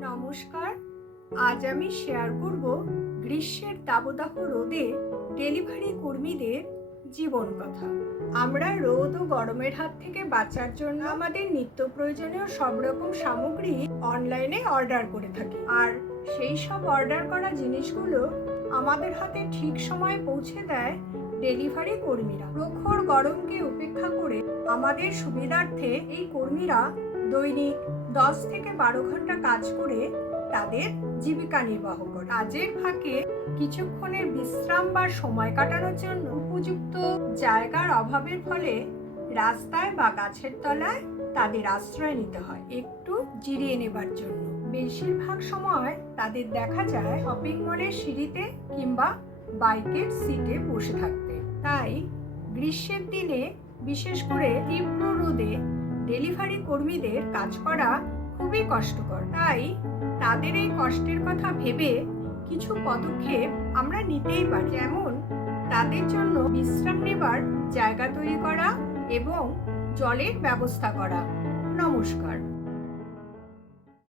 নমস্কার। আজ আমি শেয়ার করব গ্রীষ্মের দাবদাহ রোদে ডেলিভারি কর্মীদের জীবন কথা আমরা রোদ ও গরমের হাত থেকে বাঁচার জন্য আমাদের নিত্য প্রয়োজনীয় সব রকম সামগ্রী অনলাইনে অর্ডার করে থাকি। আর সেই সব অর্ডার করা জিনিসগুলো আমাদের হাতে ঠিক সময়ে পৌঁছে দেয় ডেলিভারি কর্মীরা। প্রখর গরমকে উপেক্ষা করে আমাদের সুবিধার্থে এই কর্মীরা দৈনিক দশ থেকে বারো ঘণ্টা কাজ করে তাদের জীবিকা নির্বাহ করে। কাজের ফাঁকে কিছুক্ষণের বিশ্রাম বা সময় কাটানোর জন্য উপযুক্ত জায়গার অভাবের ফলে রাস্তায় বা গাছের তলায় তাদের আশ্রয় নিতে হয়, একটু জিরিয়ে নেবার জন্য। বেশিরভাগ সময় তাদের দেখা যায় শপিং মলের সিঁড়িতে কিংবা বাইকের সিটে বসে থাকতে। তাই গ্রীষ্মের দিনে বিশেষ করে তীব্র রোদে ডেলিভারি কর্মীদের কাজ করা খুবই কষ্টকর। তাই তাদের এই কষ্টের কথা ভেবে কিছু পদক্ষেপ আমরা নিতেই পারি। যেমন, তাদের জন্য বিশ্রাম নেবার জায়গা তৈরি করা এবং জলের ব্যবস্থা করা। নমস্কার।